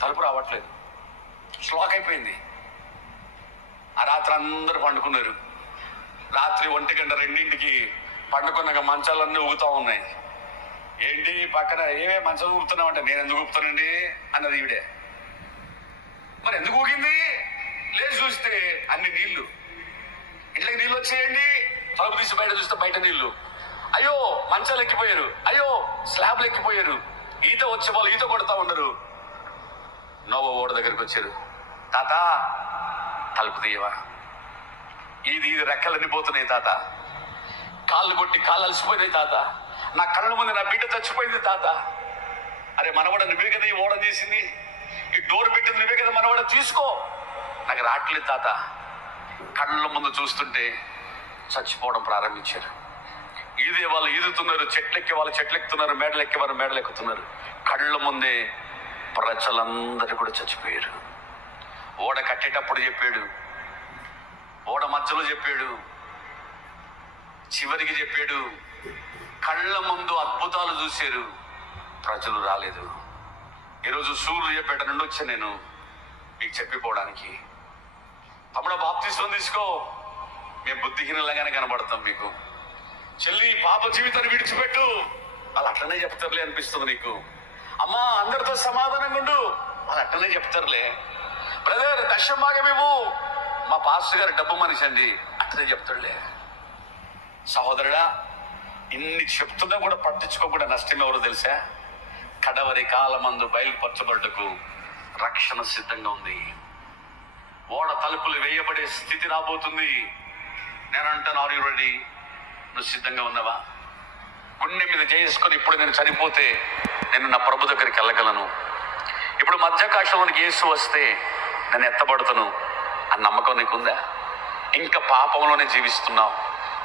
తలుపు రావట్లేదు, స్లాక్ అయిపోయింది. ఆ రాత్రి అందరూ పండుకున్నారు. రాత్రి 1-2 పండుకున్నాక మంచాలన్నీ ఊగుతా ఉన్నాయి. ఏంటి పక్కన ఏమే మంచం ఊపుతున్నావు అంటే, నేను ఎందుకు ఊపుతానండి అన్నది ఈవిడే. మరి ఎందుకు ఊగింది? లేచి చూస్తే అన్ని నీళ్లు, ఇంట్లోకి నీళ్ళు వచ్చేయండి. తలుపు తీసి బయట చూస్తే బయట నీళ్లు. అయ్యో మంచాలు ఎక్కిపోయారు, అయ్యో స్లాబ్లు ఎక్కిపోయారు. ఈత వచ్చే వాళ్ళు ఈత కొడతా ఉన్నారు. నోవా ఓడ దగ్గరికి వచ్చారు. తాత తలుపు తీయవా, ఇది రెక్కలన్నీ పోతున్నాయి తాత, కాళ్ళు కొట్టి కాళ్ళు అలసిపోయినాయి తాత, నా కళ్ళ ముందు నా బిడ్డ చచ్చిపోయింది తాత. అరే మనవడ నువ్వే కదా ఈ ఓడ చేసింది, ఈ డోర్ పెట్టింది నువ్వే కదా మనవడ, తీసుకో. నాకు రావట్లేదు తాత. కళ్ళ ముందు చూస్తుంటే చచ్చిపోవడం ప్రారంభించారు. ఈదే వాళ్ళు ఈదుతున్నారు, చెట్లెక్కే వాళ్ళు చెట్లెక్కుతున్నారు, మేడలెక్కే వారు మేడలెక్కుతున్నారు. కళ్ళ ముందే ప్రజలందరూ కూడా చచ్చిపోయారు. ఓడ కట్టేటప్పుడు చెప్పాడు, ఓడ మధ్యలో చెప్పాడు, చివరికి చెప్పాడు. కళ్ళ ముందు అద్భుతాలు చూశారు, ప్రజలు రాలేదు. ఈరోజు సూర్యాపేట నుండి వచ్చాను నేను మీకు చెప్పిపోవడానికి. తమ్ముడు బాప్తిస్మం తీసుకో, మేము బుద్ధిహీనంగానే కనబడతాం మీకు. చెల్లి పాప జీవితాన్ని విడిచిపెట్టు, వాళ్ళు అట్లనే చెప్తారులే అనిపిస్తుంది నీకు. అమ్మా అందరితో సమాధానంగా ఉండు, వాళ్ళు అట్లనే చెప్తారులే. బ్రదర్ దశం భాగమేమో, మా పాస్టర్ గారు డబ్బు మనిషి అండి, అట్లనే చెప్తాడులే. సహోదరుడా, ఇన్ని చెప్తున్నా కూడా పట్టించుకోకుండా నష్టం ఎవరో తెలుసా? కడవరి కాలమందు బయలుపరచబడ్డకు రక్షణ సిద్ధంగా ఉంది. ఓడ తలుపులు వేయబడే స్థితి రాబోతుంది. నేను అంటాను, ఆర్ యు రెడీ? నువ్వు సిద్ధంగా ఉన్నావా? గుండె మీద చేసుకొని ఇప్పుడు నేను చనిపోతే నేను నా ప్రభు దగ్గరికి వెళ్ళగలను. ఇప్పుడు మధ్యాకాశంలోనికి యేసు వస్తే నేను ఎత్తబడుతాను ఆ నమ్మకం నీకుందా? ఇంకా పాపంలోనే జీవిస్తున్నావు.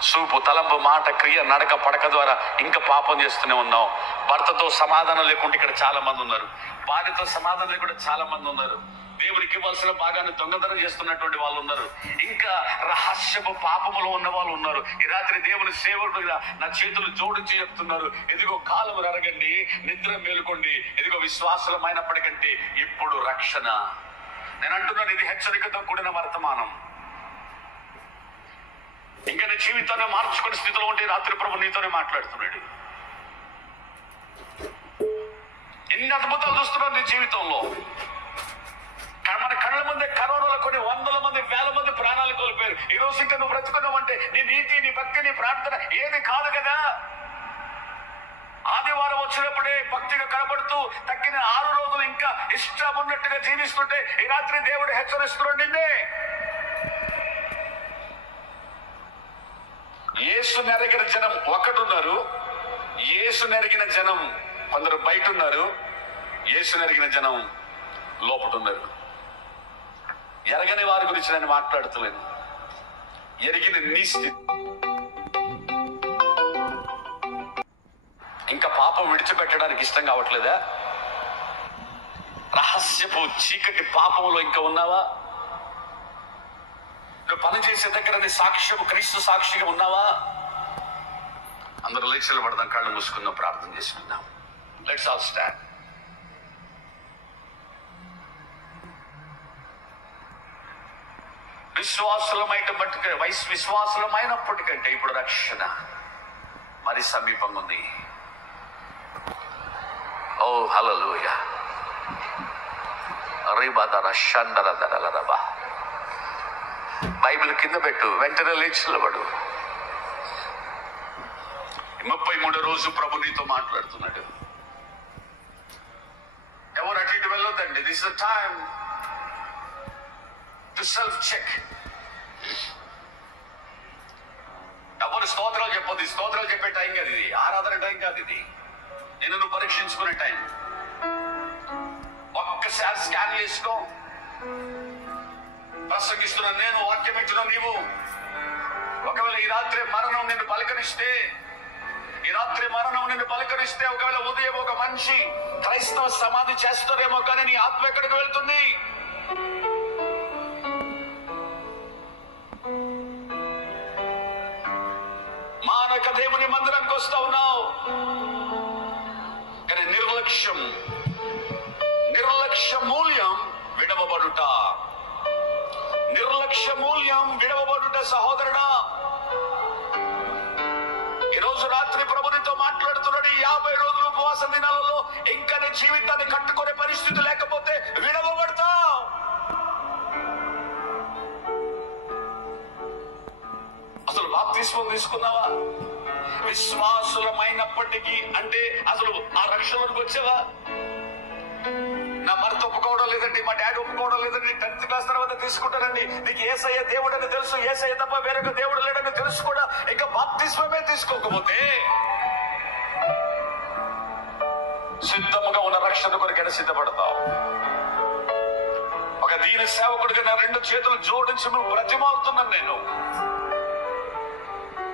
చూపు, తలంపు, మాట, క్రియ, నడక, పడక ద్వారా ఇంకా పాపం చేస్తూనే ఉన్నావు. భర్తతో సమాధానం లేకుండా ఇక్కడ చాలా మంది ఉన్నారు. భార్యతో సమాధానం లేకుండా చాలా మంది ఉన్నారు. దేవునికి ఇవ్వాల్సిన భాగాన్ని దొంగతనం చేస్తున్నటువంటి వాళ్ళు ఉన్నారు. ఇంకా రహస్యపు పాపములో ఉన్న వాళ్ళు ఉన్నారు. ఈ రాత్రి దేవుని సేవకుడిగా నా చేతులు జోడించి చెప్తున్నారు, ఎదిగో కాలము ఎరగండి, నిద్ర మేలుకోండి. ఎదిగో విశ్వాసమైనప్పటికంటే ఇప్పుడు రక్షణ. నేను అంటున్నాను, ఇది హెచ్చరికతో కూడిన వర్తమానం. ఇంకా నీ జీవితాన్ని మార్చుకునే స్థితిలో ఉంటే రాత్రి ప్రభు నీతోనే మాట్లాడుతున్నాడు. ఎన్ని అద్భుతాలు చూస్తున్నావు నీ జీవితంలో. మన కళ్ళ ముందే కరోనాలో కొన్ని 100 మంది 1000 మంది ప్రాణాలు కోల్పోయారు. ఈ రోజు ఇంకా నువ్వు బ్రతుకున్నావంటే నీ నీతి, నీ భక్తి, నీ ప్రార్థన ఏది కాదు కదా. ఆదివారం వచ్చినప్పుడే భక్తిగా కనబడుతూ తక్కిన 6 రోజులు ఇంకా ఇష్టం ఉన్నట్టుగా జీవిస్తుంటే ఈ రాత్రి దేవుడు హెచ్చరిస్తున్నాడు నిన్నే. యేసు నెరగిన జనం ఒకటున్నారు, యేసు నెరిగిన జనం కొందరు బయట ఉన్నారు, యేసు నెరిగిన జనం లోపటున్నారు. ఎరగని వారి గురించి నేను మాట్లాడుతలేను, ఎరిగిన నీ స్థితి. ఇంకా పాపం విడిచిపెట్టడానికి ఇష్టం కావట్లేదా? రహస్యపు చీకటి పాపములో ఇంకా ఉన్నావా? నువ్వు పని చేసే దగ్గర నీ సాక్ష్యం క్రీస్తు సాక్షిగా ఉన్నావా? అందరూ లేచి నిలబడదాం, కళ్ళు మూసుకుందాం, ప్రార్థన చేసుకుందాం. Let's all stand. విశ్వాసులమైనప్పటికంటే ఇప్పుడు రక్షణ మరి సమీపంగా ఉంది. ఓ హల్లెలూయా. బైబిల్ కింద పెట్టు, వెంటనే లేచి నిలబడు. 33వ రోజు ప్రభు నీతో మాట్లాడుతున్నాడు. ఎవరు అటు ఇటు వెళ్ళొద్దండి. This is the time to self check. ఎవరు స్తోత్రాలు చెప్పొద్దు. స్తోత్రాలు చెప్పే టైం కాదు ఇది, ఆరాధన టైం కాదు ఇది. నేను నువ్వు పరీక్షించుకునే టైం. ఒక్కసారి స్కాన్ చేసుకో. ప్రసంగిస్తున్నా నేను, వాక్యం ఇచ్చిన నీవు. ఒకవేళ ఈ రాత్రి మరణం నిన్ను పలకరిస్తే, ఒకవేళ ఉదయం ఒక మనిషి క్రైస్తవ సమాధి చేస్తారేమో, కానీ నీ ఆత్మ ఎక్కడికి వెళ్తుంది? మానక దేవుని మందిరానికి వస్తా ఉన్నావు, కానీ నిర్లక్ష్యం నిర్లక్ష్య మూల్యం విడవబడుట. నిర్లక్ష్య మూల్యం విడవబడుట. సహోదరుడా, ఈరోజు రాత్రి ప్రభునితో మాట్లాడుతున్నాడు. 50 రోజులు ఉపవాస దినాలలో ఇంకా నీ జీవితాన్ని కట్టుకునే పరిస్థితి లేకపోతే విడవబడతావు. అసలు బాప్తిస్మం తీసుకున్నావా? విశ్వాసులమైనప్పటికీ అంటే అసలు ఆ రక్షణలోకి వచ్చావా? నా భర్త ఒప్పుకోవడం లేదండి, మా డాడీ ఒప్పుకోవడం లేదండి, 10th క్లాస్ తర్వాత తీసుకుంటానండి, నీకు యేసయ్య దేవుడు అని తెలుసు, యేసయ్య తప్ప వేరొక దేవుడు లేడని తెలుసు కూడా ఇంకా బాప్తిస్మమే తీసుకోకపోతే సిద్ధముగా ఉన్న రక్షణ కొరకైనా సిద్ధపడతావు. ఒక దీని సేవకుడిగా నా 2 చేతులు జోడించి నువ్వు బ్రతిమాలుతున్నాను. నేను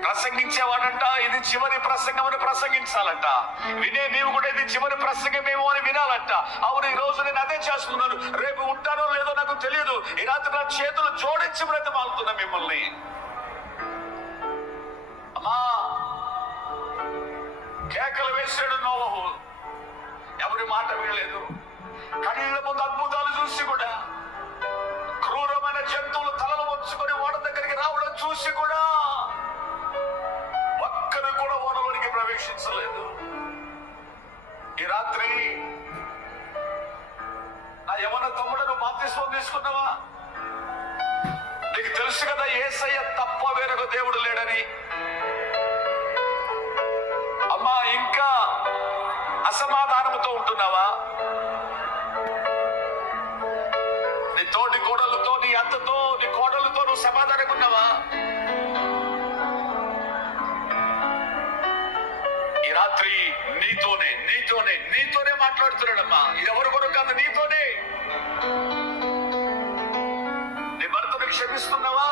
ప్రసంగించేవాడంట ఇది చివరి ప్రసంగం అని ప్రసంగించాలంట. వినే నీవు కూడా ఇది చివరి ప్రసంగమేమో అని వినాలంట. అవును, ఈ రోజు నేను అదే చేస్తున్నాను. రేపు ఉంటానో లేదో నాకు తెలియదు. ఈ రాత్రి నా చేతులు జోడించి బ్రతిమాలుతున్నా మిమ్మల్ని. అమ్మా, కేకలు వేసాడు నోవహు, ఎవరి మాట వినలేదు. కళ్ళ ముందు అద్భుతాలు చూసి కూడా, క్రూరమైన జంతువులు తలలు వంచుకొని ఓడ దగ్గరికి రావడం చూసి కూడా ఒక్కరు కూడా ఓడలోనికి ప్రవేశించలేదు. ఈ రాత్రి నా యవన తమ్ముడు బాప్తిస్మం తీసుకున్నావా? నీకు తెలుసు కదా యేసయ్య తప్ప వేరొక దేవుడు లేడని. అమ్మా, ఇంకా అసమాధానంతో ఉంటున్నావా? నీ తోటి కోడలతో, నీ అత్తతో, నీ కోడలతో నువ్వు సమాధానం ఉన్నావా? ఈ రాత్రి నీతోనే నీతోనే నీతోనే మాట్లాడుతున్నాడమ్మా. ఇది ఎవరు కొరకు కాదు, నీతోనే. నీ భర్తను క్షమిస్తున్నావా?